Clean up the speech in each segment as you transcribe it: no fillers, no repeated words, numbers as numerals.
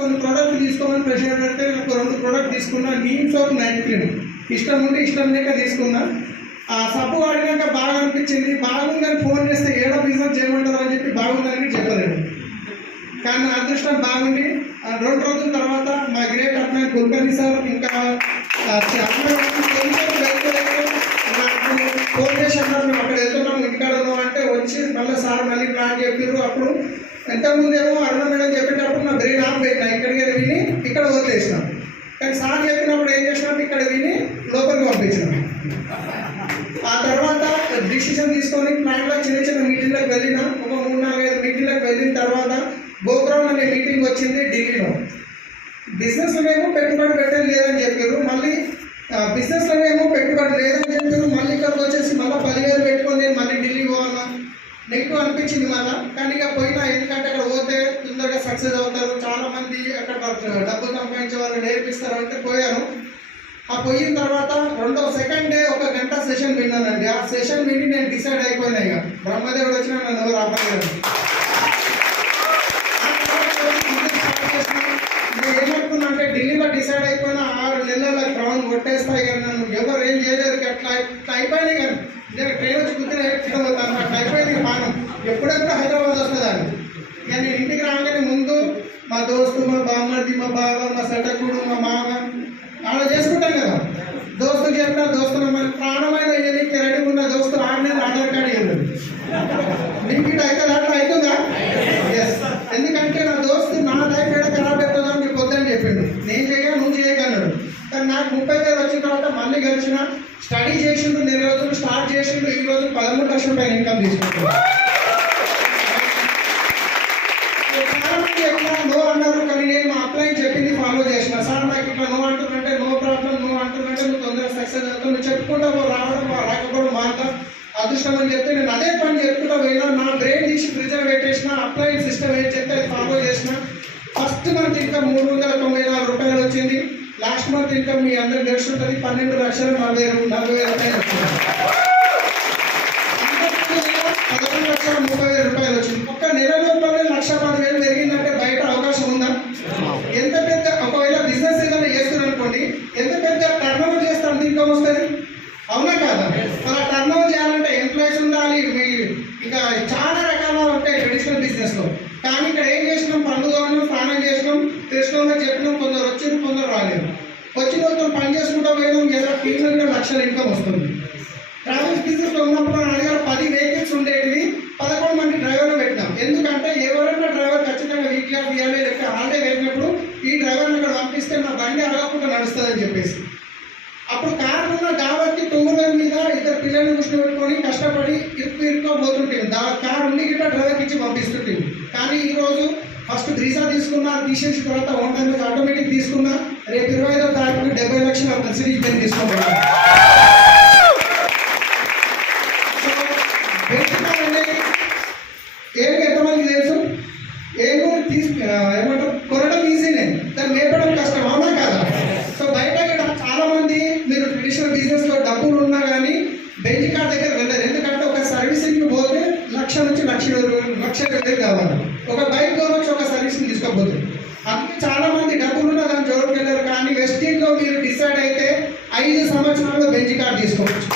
కొన్ని ప్రోడక్ట్ తీసుకోమని ప్రెషర్ పెడితే ఒక 2 ప్రోడక్ట్ తీసుకున్నా. నీమ్ సోప్ నైట్ క్రీమ్ ఇష్టం ఉండి ఇష్టం లేక తీసుకున్నా. ఆ సబ్బు వాడినాక బాగా అనిపించింది. బాగుందని ఫోన్ చేస్తే ఏడో బిజినెస్ చేయమంటారు అని చెప్పి బాగుందని చెప్పలేదు. కానీ నా అదృష్టం బాగుండి 2 రోజుల తర్వాత మా గ్రేట్ అప్లైన్ కుల్కర్ణి సార్ ఇంకా ఫోన్ చేసి అన్నారు మేము అక్కడ వెళ్తున్నాం ఇంటికాడ ఉన్నాం అంటే వచ్చి మళ్ళీ సార్ మళ్ళీ ప్లాన్ చెప్పారు. అప్పుడు ఎంతకుముందేమో అరుణ మేడం చెప్పేటప్పుడు నా బ్రెయిన్ ఆఫ్ పెట్టినా ఇక్కడికి విని ఇక్కడ వదిలేసినాం. కానీ సార్ చెప్పినప్పుడు ఏం చేసినాం ఇక్కడ విని లోపలికి పంపించినాం. ఆ తర్వాత డిసిషన్ తీసుకొని ప్లాన్లో చిన్న చిన్న మీటింగ్లకు వెళ్ళినా. ఒక 3-4-5 మీటింగ్లకు వెళ్ళిన తర్వాత గోగ్రౌండ్ అనే మీటింగ్ వచ్చింది ఢిల్లీలో. బిజినెస్లోనేమో పెట్టుబడి పెట్టేది లేదని చెప్పారు. మళ్ళీ బిజినెస్లోనేమో పెట్టుబడి లేదని చెప్పారు. మళ్ళీ ఇక్కడికి వచ్చేసి మళ్ళీ 10,000 పెట్టుకొని నేను మళ్ళీ ఢిల్లీ పోవాలా నెగిటివ్ అనిపించింది మళ్ళీ. కానీ ఇక పోయినా ఎందుకంటే అక్కడ పోతే తొందరగా సక్సెస్ అవుతారు, చాలామంది అక్కడ డబ్బులు సంపాదించే వాళ్ళు నేర్పిస్తారు అంటే పోయాను. ఆ పోయిన తర్వాత సెకండ్ డే 1 గంట సెషన్ విన్నానండి. ఆ సెషన్ విని నేను డిసైడ్ అయిపోయినా ఇక బ్రహ్మదేవుడు వచ్చినా నన్ను ఎవరు ఆపలేదు. నేను ఏమనుకున్నా అంటే ఢిల్లీలో డిసైడ్ అయిపోయినా 6 నెలల గ్రౌండ్ కొట్టేస్తాయి కానీ నన్ను ఎవరు ఏం చేయలేరు. అట్లా అయిపోయినాయి కానీ నేను ట్రైన్ వచ్చి కుదిరే పోతాను అట్లా అయిపోయింది. మనం ఎప్పుడెప్పుడు హైదరాబాద్ వస్తుందని. ఇక నేను ఇంటికి రాగానే ముందు మా దోస్తు, మా బామ్మర్ది, మా బావ, మా సటకుడు, మా మామ అలా చేసుకుంటాం కదా. దోస్తులు చెప్పిన దోస్తులు మన ప్రాణమైన ఎన్నిక రెడీ ఉన్న దోస్తులు ఆడలేదు ఆధార్ కార్డు ఇవ్వలేదు. నీకు ఇటు అయితే అట్లా అవుతుందా? ఎస్. ఎందుకంటే నా దోస్తు నా లైఫ్ ఏడా ఖరాబ్ అవుతుందని నీకు వద్దని చెప్పిండు. నేను చేయగా నువ్వు చేయగలడు. కానీ నాకు 30,000 వచ్చిన తర్వాత మళ్ళీ గడిచిన స్టడీ చేసిండు. 4 రోజులు స్టార్ట్ చేసిండు. ఈ రోజు 13 లక్షల రూపాయలు ఇన్కమ్ తీసుకుంటాడు. ఎట్లా నో అన్నారు కానీ నేను మా అప్లైన్ చెప్పింది ఫాలో చేసిన. సార్ నాకు ఇట్లా నో అంటున్నంటే నో ప్రాబ్లం, నో అంటున్నంటే నువ్వు తొందరగా సక్సెస్ అవుతావు, నువ్వు చెప్పుకుంటా రావడం రాకపోవడం మాట అదృష్టం అని చెప్తే నేను అదే పని చెప్పుకుంటా పోయినా. నా బ్రెయిన్ తీసి ప్రిజర్వ్ పెట్టేసిన. అప్లైన్ సిస్టమ్ ఏం చెప్తే అది ఫాలో చేసిన. ఫస్ట్ మంత్ ఇన్కమ్ 394 రూపాయలు వచ్చింది. లాస్ట్ మంత్ ఇన్కమ్ మీ అందరికి తెలిసి ఉంటుంది 12,40,000 వచ్చింది. 11,30,000 రూపాయలు వచ్చింది. ఒక్క నెల లోపలే 1,10,000 పెరిగిందంటే బయట అవకాశం ఉందా? ఎంత పెద్ద ఒకవేళ బిజినెస్ ఏదైనా చేస్తున్నారు అనుకోండి, ఎంత పెద్ద టర్న్ ఓవర్ చేస్తే అంత ఇన్కమ్ వస్తుంది, అవునా కాదా? అలా టర్న్ ఓవర్ చేయాలంటే ఎంప్లాయీస్ ఉండాలి, ఇంకా చాలా రకాలు ఉంటాయి ట్రెడిషనల్ బిజినెస్ లో. కానీ ఇక్కడ ఏం చేసినాం, పండుగ స్నానం చేసినాం, తెలిసిన చెప్పినాం, కొందరు వచ్చింది కొందరు రాలేదు. వచ్చిన వాళ్ళతో పని చేసుకుంటా పోయినాం. ఎలా క్లీన్గా లక్షల ఇన్కమ్ వస్తుంది. ట్రావెల్స్ బిజినెస్ లో ఉన్నప్పుడు నా దగ్గర 10 వెహికల్స్ ఉండేటివి, 11 మంది డ్రైవర్లు పెట్టినాం. ఎందుకంటే ఎవరైనా డ్రైవర్ ఖచ్చితంగా వీక్లీ ఆఫ్ ఇయర్లీ లెక్క హాలిడే వెళ్ళినప్పుడు ఈ డ్రైవర్ని అక్కడ పంపిస్తే నా బండి అడగకుండా నడుస్తుందని చెప్పేసి. అప్పుడు కారు ఉన్న డాబాకి 2 వీలర్ మీద 2 పిల్లల్ని దృష్టి పెట్టుకొని కష్టపడి ఇరుక్కోబోతుంటుంది. కారు ఉండి గిట్ట డ్రైవర్కి ఇచ్చి పంపిస్తుంటుంది. కానీ ఈరోజు ఫస్ట్ బ్రీజా తీసుకున్నా, తీసేసిన తర్వాత 1 టైమ్ ఆటోమేటిక్ తీసుకున్నా, రేపు 25వ తారీఖు 70 లక్షల మెర్సిడీస్ బెంజ్ తీసుకుంటున్నాను. ఏమి ఎంతమందికి తెలుసు? ఏమంటారు, కొనడం ఈజీనే, దాన్ని మేపడం కష్టం, అవునా కాదా? సో బయట చాలా మంది మీరు ట్రెడిషనల్ బిజినెస్ లో డబ్బులు ఉన్నా కానీ బెంచ్ కార్ దగ్గర వెళ్ళారు. ఎందుకంటే ఒక సర్వీసింగ్ పోతే 1,00,000 నుంచి 1,20,000 కావాలి. ఒక బైక్ వచ్చి ఒక సర్వీసింగ్ తీసుకోకపోతే అందుకే చాలా మంది డబ్బులు ఉన్నా దాన్ని జోరుకు వెళ్ళారు. కానీ వెస్టింగ్ లో మీరు డిసైడ్ అయితే 5 సంవత్సరాల్లో బెంచ్ కార్ తీసుకోవచ్చు.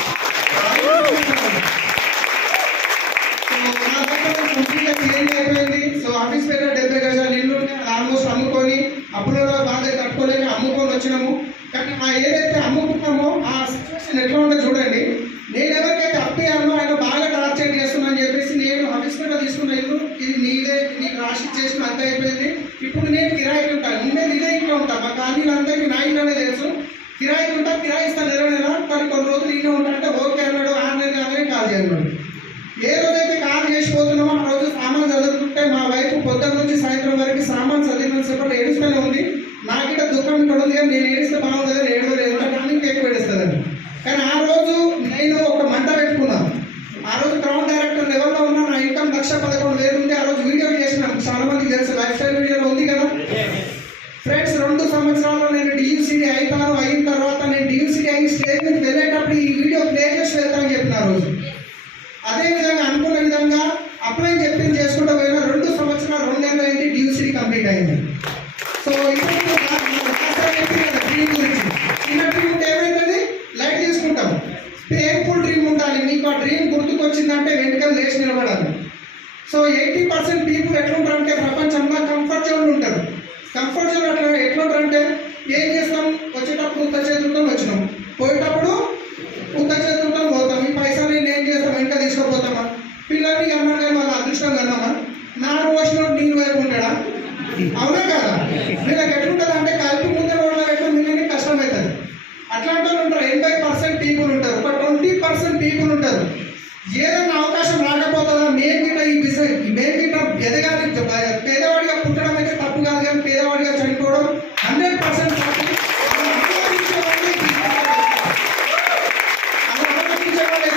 చేంజ్ అయిపోయింది. సో ఆఫీస్ పేరు 70 గజాలు ఇల్లు ఆల్మోస్ట్ అమ్ముకొని అప్పులలో బాధ కట్టుకోలేక అమ్ముకొని వచ్చినాము. కానీ ఆ ఏదైతే అమ్ముకున్నామో ఆ సిచ్యువేషన్ ఎట్లా ఉంటుందో చూడండి. నేను ఎవరికైతే అప్పియానో ఆయన బాగా టార్చర్ చేస్తున్నా అని చెప్పేసి నేను ఆఫీస్ పేరు తీసుకున్న ఇల్లు ఇది నీదే, నీకు రాసి చేసిన అంత అయిపోయింది. ఇప్పుడు నేను కిరాయికి ఉంటాను, ఉండేది ఇదే ఇంట్లో ఉంటాను. మా కాలనీలో అందరికీ నా ఇంట్లోనే తెలుసు. కిరాయికి ఉంటా, కిరాయి ఇస్తాను నెల. కానీ కొన్ని రోజులు ఇంట్లో ఉంటానంటే ఓకే అన్నాడు, 6 నెలలు కాగానే కాల్ చేయన్నాడు. ఏ రోజైతే కాల్ చేసిపోతున్నామో ఆ రోజు సామాన్ చదువుతుంటే మా వైపు పొద్దున్న నుంచి సాయంత్రం వరకు సామాన్ చదివినంతసేపటి ఏడుస్తూనే ఉంది. నాకిట దుఃఖం ఇక్కడ ఉంది కానీ నేను ఏడిస్తే బాగుంది కానీ ఏడవలేదు, కానీ ఇంకా ఎక్కువ ఏడుస్తుందని. కానీ ఆ రోజు నేను ఒక మంట పెట్టుకున్నాను. ఆ రోజు గ్రౌండ్ డైరెక్టర్ లెవెల్లో ఉన్నా. నా ఇన్కమ్ 1,11,000 ఉంది. ఆ రోజు వీడియో చేసినాం, చాలా మందికి తెలుసు, లైఫ్ స్టైల్ వీడియోలో ఉంది కదా ఫ్రెండ్స్. 2 సంవత్సరాల్లో నేను డియూసీడీ అయిన తర్వాత నేను డియూసీడీ అయ్యి స్టేజ్ మీద వెళ్ళేటప్పుడు ఈ వీడియో ప్లే చేసి వెళ్తానని చెప్పిన ఆ రోజు. అదేవిధంగా అనుకున్న విధంగా అప్లై చెప్పింది చేసుకుంటూ పోయినా 2 సంవత్సరాలు 2 నెలలు అయింది, డియూసీడీ కంప్లీట్ అయింది. సో 80% పీపుల్ ఎట్లుంటారంటే ప్రపంచంలో కంఫర్ట్ జోన్ ఉంటారు. కంఫర్ట్ జోన్ అట్లా ఎట్లుంటారంటే ఏం చేస్తాం, వచ్చేటప్పుడు ఉత్త చేతులతో వచ్చినాం, పోయేటప్పుడు ఉత్త చేతులతో పోతాం. ఈ పైసలు ఏం చేస్తాం, ఇంకా తీసుకుపోతామా? పిల్లల్ని అన్నారు కానీ వాళ్ళ అదృష్టం కన్నామా? నారు పోసినోడు నీళ్ళు వైపు ఉంటాడా? అవునా కదా? వీళ్ళకి ఎట్లుంటుంది అంటే కలిపి ముందే వాళ్ళ వైపు మిగిలిన కష్టమవుతుంది. అట్లాంటి వాళ్ళు ఉంటారు. 80% పీపుల్ ఉంటారు. ఒక 20% పీపుల్ ఉంటారు. ఏదైనా అవకాశం రాకపోతుందా, మేము గిట్ట ఈ బిజినెస్ మేము గిట్ట ఎదగాలి, పేదవాడిగా పుట్టడం అయితే తప్పు కాదు, కానీ పేదవాడిగా చనిపోవడం 100% తప్పు.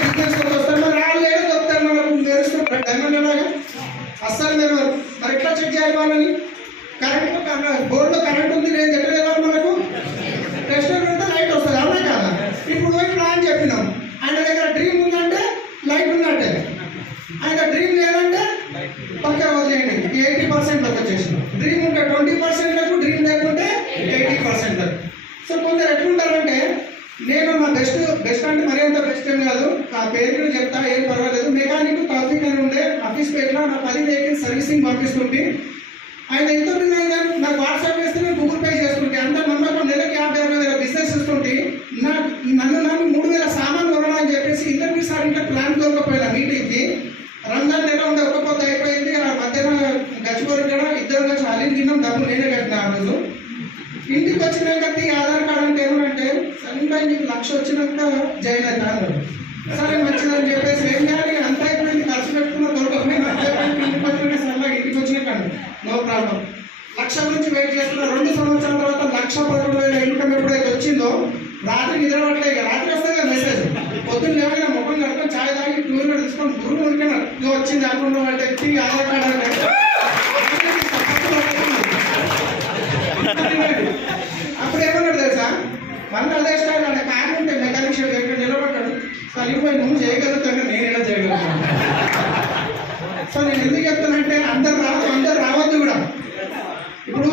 బిజినెస్ వస్తారు, మరి వాళ్ళు ఏదో చెప్తారు, మనకు మెరుస్తుంటారు డైమండ్ లాగా. అస్సలు మీరు మరి ఎట్లా చెక్ చేయాలి వాళ్ళని? కరెంట్ బోర్డులో కరెంట్ ఉంది, నేను ఎట్లా వెళ్ళాలి? మనకు టెస్ట్ పెడితే లైట్ వస్తుంది, అవునా కదా? ఇప్పుడు పోయి ప్లాన్ చెప్పినాం, ఆయన దగ్గర డ్రీమ్ ఉందంటే లైట్ ఉన్నట్టే, ఆయన డ్రీమ్ లేదంటే పక్క వదిలేయండి. 80% వచ్చేసినాం. డ్రీమ్ ఉంటే 20%, డ్రీమ్ లేకుంటే 80%. సో కొందరు ఎట్లుంటారంటే, నేను నా బెస్ట్ అంటే మరీ అంత బెస్ట్ ఏం కాదు, నా పేరు చెప్తా, ఏం పర్వాలేదు. మెకానిక్ ట్రాఫిక్ అని ఉండే ఆఫీస్ పేరులో నా 10 వెహికల్స్ సర్వీసింగ్ పంపిస్తుంటే, ఆయన ఎంతో నాకు వాట్సాప్ చేస్తే నేను గూగుల్ పే చేసుకుంటే, అంత నమ్మకం నెలకి 50,000 బిజినెస్ ఇస్తుంటే, నన్ను 3,000 సామాన్లు కొనాలని చెప్పేసి ఇంటర్వ్యూ సార్ ఇంకా ప్లాన్ దొరకపోయినా మీటింగ్కి. రంజాన్ నెల ఉండే ఒక్కపోతే అయిపోయింది. ఆ మధ్యాహ్నం గచ్చిపోరు కూడా ఇద్దరు కలిసి అలీని తిన్నాం, డబ్బులు నేనే కట్టిన. ఆ రోజు ఇంటికి వచ్చినాక ఆధార్ కార్డు అంటే ఏమంటే, సడన్గా నీకు 1,00,000 వచ్చినాక జాయిన్ అవుతాను. సరే మంచిదని చెప్పేసి ఏం చేయాలి, అంత అయిపోయింది, ఖర్చు పెట్టుకున్న దొరకపోయినా ఇంటికి వచ్చిన సరళ ఇంటికి వచ్చినాక నో ప్రాబ్లం. 1,00,000 నుంచి వెయిట్ చేస్తున్నా. 2 సంవత్సరాల తర్వాత 1,11,000 ఇన్కమ్ ఎప్పుడైతే వచ్చిందో, రాత్రి నిద్రపడలే. ఇక రాత్రి వస్తుంది కదా మెసేజ్, పొద్దున్న లేవగా ముఖం కట్టుకొని ఛాయ్ తాగి 2 వీలర్ తీసుకొని గురువు ఉడికినా నువ్వు వచ్చింది అకౌంట్లో అంటే ఎత్తి ఆధార్ కార్డు అంటే అప్పుడు ఏమన్నాడు తెలుసా? మళ్ళీ అదే స్టార్ట్ అంటే కారు ఉంటే మెకానిక్ షాప్ దగ్గర నిలబడ్డాడు. కలిగిపోయి నువ్వు చేయగలుగుతాను, నేను ఎలా చేయగలుగుతాను. సో నేను ఎందుకు చెప్తానంటే, అందరు రావద్దు కూడా. ఇప్పుడు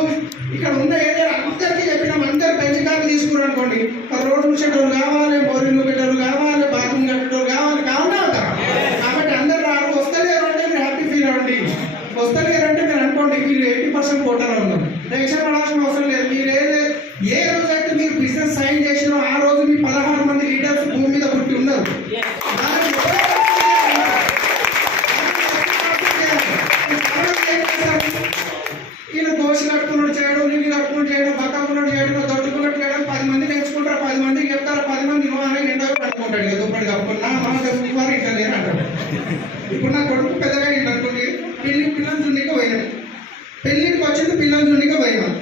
ఇక్కడ ఉన్న ఏరియా అందరికీ చెప్పినాం, అందరు పెంచి కార్లు తీసుకున్నారు అనుకోండి, రోడ్డు ముచ్చేటోళ్ళు కావాలి, బోరింగ్లు పెట్టేవాళ్ళు కావాలి, బాత్రూమ్ కట్టేటోళ్ళు కావాలి, కావునా అవుతారు. కాబట్టి అందరు రారు. వస్తలేరు అంటే మీరు హ్యాపీ ఫీల్ అవ్వండి. వస్తలేరంటే మీరు అనుకోండి మీరు 80% కోటాలో ఉన్నారు. టెన్షన్ పడాల్సిన అవసరం లేదు. మీరు ఏ రోజైతే మీరు బిజినెస్ సైన్ చేసినో ఆ రోజు మీ 16 మంది లీడర్స్ భూమి మీద పుట్టి ఉన్నారు. ఈయన దోష కట్టుకున్నాడు చేయడం, నీళ్ళు కట్టుకుని చేయడం, బక్కకున్నాడు చేయడం, దొట్టుకున్నట్టు చేయడం, 10 మంది నేర్చుకుంటారు, 10 మందికి చెప్తారు, 10 మంది నువ్వు అని ఎండగా పట్టుకుంటాడు. ఇక దుప్పటి కప్పుకున్నా మన వారు ఇంట్లో లేరు అంటాడు. ఇప్పుడు నా కొడుకు పెద్దగా ఇంటి అనుకోండి, పిల్లలు చుండిగా పోయినాడు. పెళ్ళికి వచ్చింది, పిల్లలు చుండిగా పోయినాం.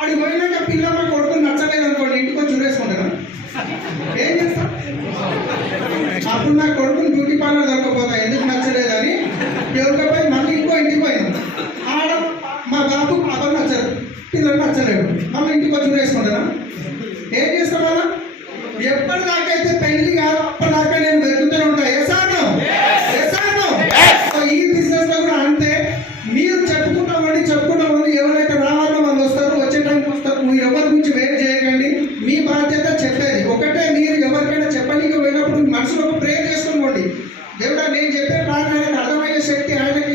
ఆడికి పోయినాక పిల్లలు కొడుకు నచ్చలేదు అనుకోండి, ఇంటికి వచ్చి చూడేసుకుంటారా? ఏం చేస్తా? అప్పుడు నా కొడుకుని బ్యూటీ పార్లర్ దొరకపోతా, ఎందుకు నచ్చలేదు అని ఎవరికపోయి మళ్ళీ ఇంకో ఇంటికి పోయినాం. ఆడ మా బాబు పాపలు నచ్చరు, పిల్లలు నచ్చలేదు, మళ్ళీ ఇంటికి వచ్చి చూడేసుకుంటారా? ఏం చేస్తాం అలా? ఎప్పటిదాకైతే పెళ్లి కాదు అప్పటిదాకా నేను వెతుకుతూనే ఉంటా. ఎసాను ఈ బిజినెస్ లో కూడా అంతే. మీరు చెప్పుకుంటామని ఎవరైతే రావాలో వాళ్ళు వస్తారు, వచ్చే టైంకి వస్తారు. మీరు ఎవరి గురించి వెయిట్ చేయకండి, మీ బాధ్యత చెప్పేది ఒకటే. మీరు ఎవరికైనా చెప్పనీకి పోయినప్పుడు మనసులో ఒక ప్రేయర్ చేసుకోండి, దేవుడా నేను చెప్పే ప్రార్థన ఆయనకు అర్థమయ్యే శక్తి ఆయనకి